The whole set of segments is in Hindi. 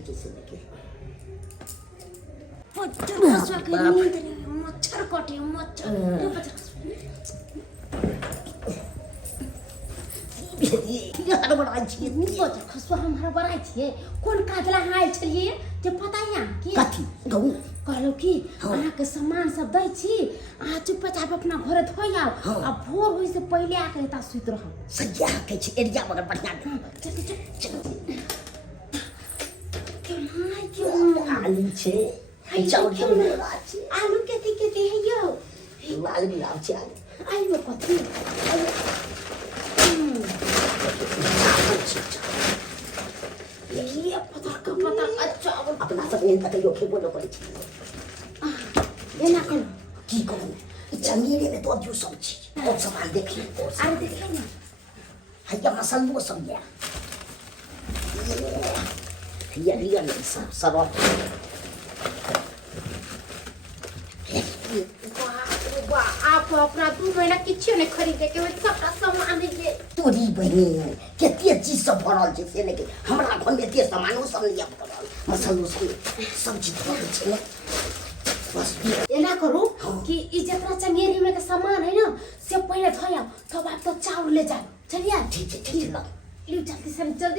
के जैसे लेके मच्छर कटे मच्छर हड़बड़ाई छिए बच्चा खसवा हम हड़बड़ाई छिए कोन काजला आयल छलिए जे पता या कि कथी कहू कहलो कि अहाँ के सामान सब दै छी अहाँ चुपचाप अपना घरे धोइ आओ आ भोर होई से पहले आके एता सुत रहो सैया के छी एरिया मगर बढ़िया चल चल आलू छे चाउर आलू केते केते है यो आलू मिलाव छे आलू कथी ये पता अच्छा अपना सब एहन तक यो खेबो न करै छी एना कर की कहू जमीरे में तो जो सब छी और सामान देखी अरे देखिए ना हैया मसल्लो सब या ये रियल सब आप अपना 2 महीना किछो नहीं खरीदे के सबटा सामान ले तोरी बहिन केते चीज सब भरल छै से लेकिन हमरा घर में एते सामानो सब लिया भरल मसल्लो सब चीज भरल छै बस एना करू कि ई जतना चंगेरी में के सामान है ना से पहले धोया तब आप तो चावल ले जाओ चलिए ठीक है लो जल्दी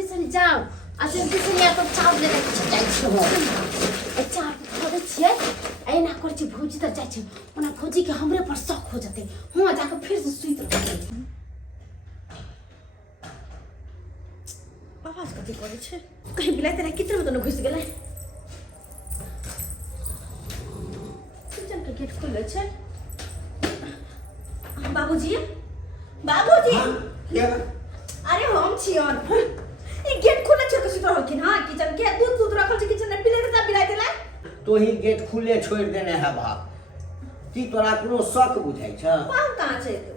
से जाओ आ जल्दी से या तो चावल ले जाओ चावल खरीदे छिए एना कर छी भौजी त जाय छै ओना भौजी के हमरे पर शक हो जते हुआ जाके फिर से सुइत रहे आवाज कथी करे छै कहीं बिलाइ तेरा कितना में तो घुस गेलै किचन के गेट खुले छै बाबूजी बाबूजी अरे हम छियन ई गेट खुले छै के सुत रहल कि हां किचन के दूध रखल छै किचन में पिले त बिलाइ देला तो ही गेट खुले छोड़ देने है बाप की तोरा कोनो शक बुझाई छ पाहुन कहाँ छै तो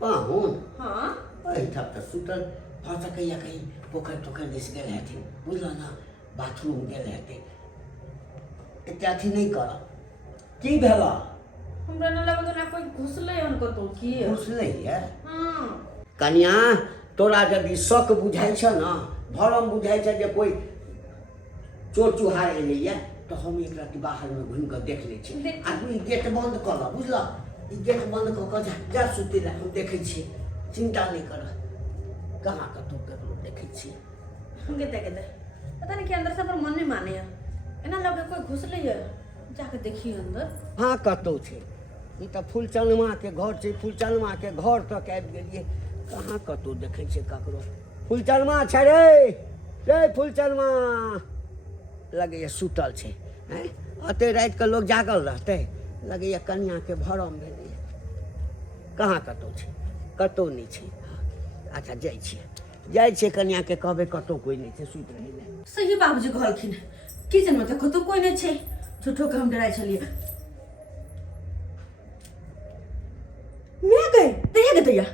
पाहुन हां एहिठाम तऽ सुतल भऽ सकैया कहीं पोखरि दिस गेल हेथिन बुझल ना बाथरूम गेल हेतै एते अथी नहीं कर की भेला हमरा न लगो ना कोई घुसले हन कतो की घुसलै है हां कन्या तोरा यदि शक बुझाई छ ना भरम बुझाई छ जे कोई चोर चुहार एलैया तो हम एक रात बाहर में घूम कर देख ले छी आ तू गेट बंद कर ल बुझला ई गेट बंद कर के जा सुते ला हम देखे छी चिंता नहीं कर कहां का तू ककरो देखे छी हम के पता नहीं कि अंदर से पर मन नहीं माने एना लगे कोई घुसले है जाके देखी अंदर हां कतो छे ई त फूलचनमा के घर छे फूलचनमा के घर तक आबि गेलिए कहां कतो देखे छे ककरो फूलचनमा छे रे फूलचनमा लगे सुतल छे हैं अते रात के लोग जागल रहते लगे कन्या के भरम भेलै कहाँ कतौ छे कतौ नहीं छे अच्छा जाय छे कन्या के कहबे कतौ कोई नहीं छे सुत रहे सही बाबूजी कहलखिन किचन में तो कतौ कोई नहीं छे झूठो के हम डराय छलिए मैं गए तैया के तैया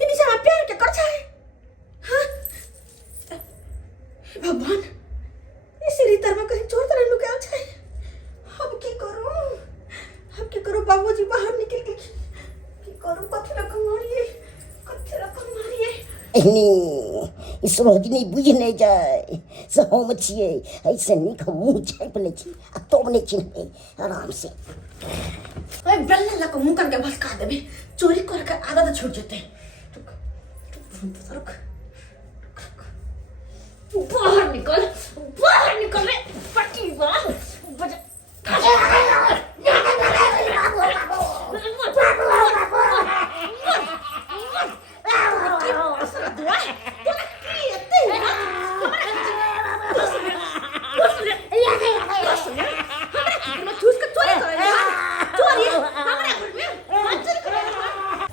ये निशा प्यार के कर छै हां भगवान इसी रीतर में कहीं चोर तरह लुकाल छै हम की करूं बाबूजी बाहर निकल के की करूं कथि रकम मारिए एहनी इस रोजनी बुझ नहीं जाए से हम छिए ऐसे निक मुंह छाप ले छी आ तो नहीं चिन्हे आराम से ओए बल्ला लक मुंह करके भटका देबे चोरी करके आदत छूट जते रुक बाहर निकल रे पट्टी बाहर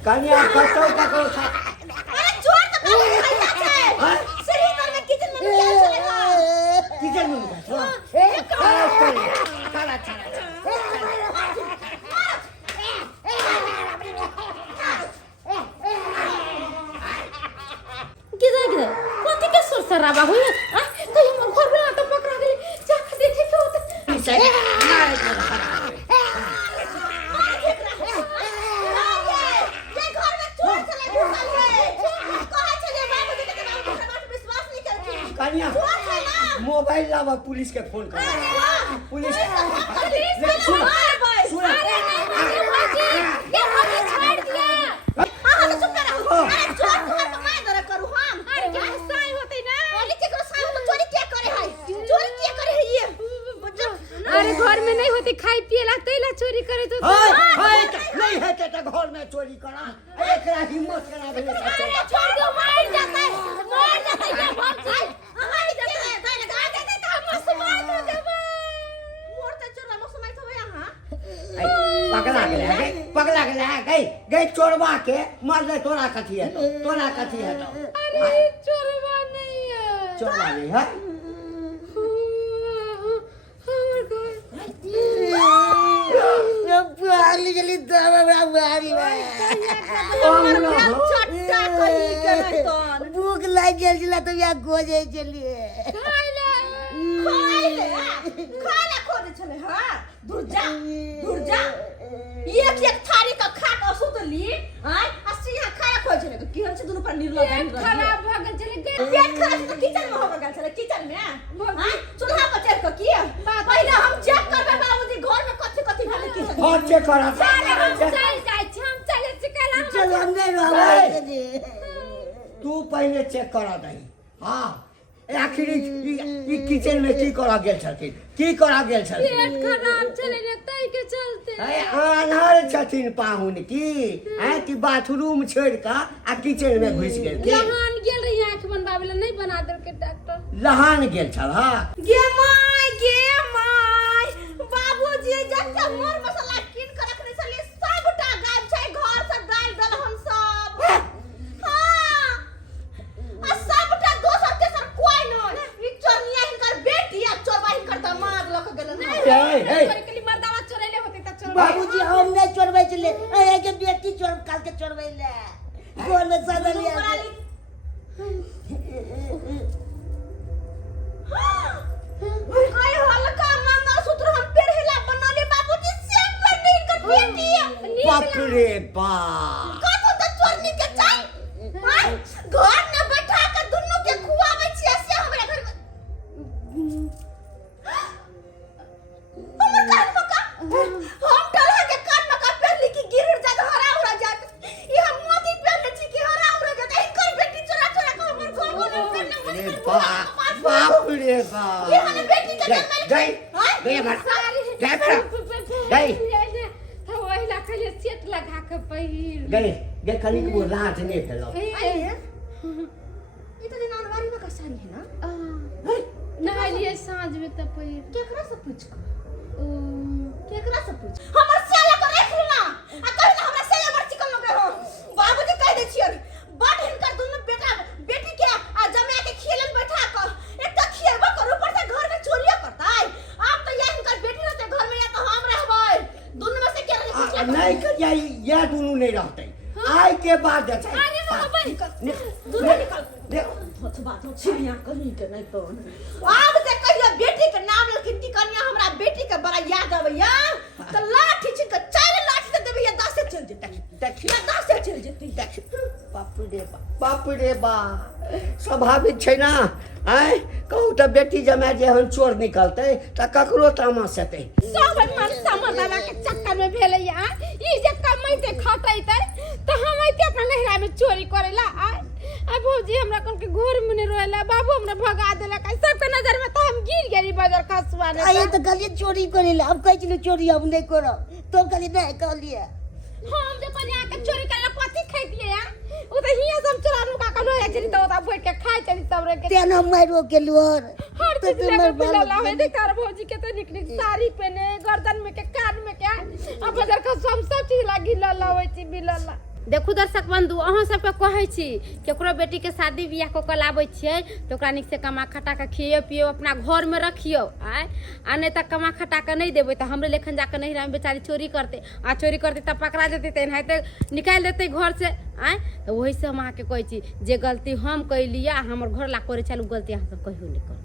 कन्या कतौ ककरो अरे चोर तो पैसा छै शरीर में किचन में क्या चलेगा किचन में चला किधर कथि के सुर सराबा हुई कहीं हम घर में तो पकड़ा गेली जाके देखे के होते ये घर में चोर चले घुसल है अब पुलिस के फोन कर पुलिस सुन अरे नहीं भौजी ये भौजी छोड़ दिया हां तो चुप करो अरे चोर को तो मैं दर करू हम अरे क्या साई होते ना अरे केकरो साथ तो चोरी क्या करे है चोरी क्या करे है ये अरे घर में नहीं होती खाई पिएला तैला चोरी करे तो नहीं है ते घर में चोरी करा एकरा हिम्मत करा दे अरे छोड़ दो मार जाता है ये भौजी हां इतने दे लगा देते तो हम मस्त मार दो जब मोरते चोर मस्त मार तो यहां पगला गए गए चोरवा के मार दे तोरा कथी है तो अरे चोरवा नहीं है चोरवा नहीं है छट्टा कही करे तो भूख लग गेल छला तो या खोजे चलिए खाइले खोजे चले हां दूर जा एक थारी का खा के सुतली हां अस्सी यहां खाया खोजे चले कि हम से दोनों पर निर्लज खराब भ गेल चले पेट खराब तो किचन में हो गया चले किचन में हां चूल्हा पर चढ़ के किया पहले हम चेक करबे बाबूजी घर में कथि भेले किचन और चेक करा हम चले चिकला चलो अंदर रहो तू पहले चेक करा दही हां आखिर ई किचन में की करा गेल छथिन पेट खराब चले ने तई के चलते आनहर छथिन पाहुन की बाथरूम छोड़ का आ किचन में घुस गेल के लहान गेल रही आंख बनवावे ला नहीं बना देल के डॉक्टर लहान गेल छल हां गे माय बाबूजी जत्ता मोर मसाला कीन के रखने छली सबटा गायब छै घर से दाल दलहन सब हां आ सबटा दोसर तेसर कोई नहीं ई चोरनिया हिनकर बेटी आ चोरबा हिनकर दामाद लक गेल हे चोरी के लिए मर्दावा चोरैले होते त चोर बाबूजी हम नहीं चोरबै चले ए के बेटी चोर काल के चोरबै ले कौन में सदा लिया कोई हल्का मंगलसूत्र हम पेरहिला बनले बाबूजी सेम बने हिनकर बेटी बाप रे बाप कतो त चोरनी के चाहि घर में बैठा के दुन्नु के खुआबै छी से हमरा घर में हमर कान मका हम डरा के कान मका पेरली की गिर जा हरा उड़ा जा ई हम मोती पेरले छी की हरा उड़ा जा हिनकर बेटी चोरा के हमर घर में रे बाप रे बाप ये हने बेटी के गई वही ला खाली सेट लगा के पहिर गई खाली को रात नहीं भेलो ई तो दिन अनवारी में का साड़ी है ना नहाइलिए साँझ में त पहिर केकरा से पूछ केकरा से पूछ हमर सेला को देख ना आ कहि ना हमरा सेला मर चिकन लगे हो बाबूजी कह दे छियै बड हिनकर दुनु बेटा बेटी के आ जमा के खेलन बैठा कर एक त खिएबो कर ऊपर से घर में चोरिया करताई आप तो या हिनकर बेटी रहते घर में या तो हम रहबै दुनु में से के रहे नहीं कर या दोनों नहीं रहते आई के बाद अच्छा अरे बाबा दुनु निकल देखो बात छिया कहीं के नहीं तो आब से कहियो बेटी के नाम लखिती कन्या हमरा बेटी के बड़ा याद आबैया त लाठी छिन के चार लाठी से देबे 10 से चल जेतै देखिए 10 से चल जेतै बाप रे बाप स्वाभाविक छै ना आय कहू त बेटी जमा जे हम चोर निकलते त ककरो तामस हेतै सब मन समझला के चक्कर में भेले या ई जे कमाइते खटैते त हम आइते अपना नहरा में चोरी करेला आ भौजी हमरा कोन के घर में नहीं रहला बाबू हमरा भगा देला का सबके नजर में त हम गिर गेली बाजार खसवा ने आये तो गली चोरी करेला अब कह चलो चोरी हम नहीं करो तो गली नहीं कर लिया हम जे कन्या के चोरी करला कथि खाइ दिए या उ त हिया सब चोरानु का कनो है चली तो बैठ के खाइ चली सब रे के तेना मारो के लोर हर चीज लेके बिलला है देखा भौजी के तो निक साड़ी पहने गर्दन में के कान में के अब बाजार खसवा सब चीज लागी लला होई छी बिलला देखू दर्शक बंधु अहाँ सबके कहै छी केकरो बेटी के शादी बियाह को कलाबै छियै तो ओकरा निक से कमा खटा के खियो पियो अपना घर में रखियो आ नहीं त कमा खटा के नहीं देबै त हमरे लेखन जाके नहिरा में बेचारी चोरी करते त पकड़ा जेतै त एनाहिते निकाल देतै घर से तो वही से हम अहाँ के कहै छी जे गलती हम कैलिया हमर घर ला करे चलू गलती अहाँ सब कहियो नहीं कर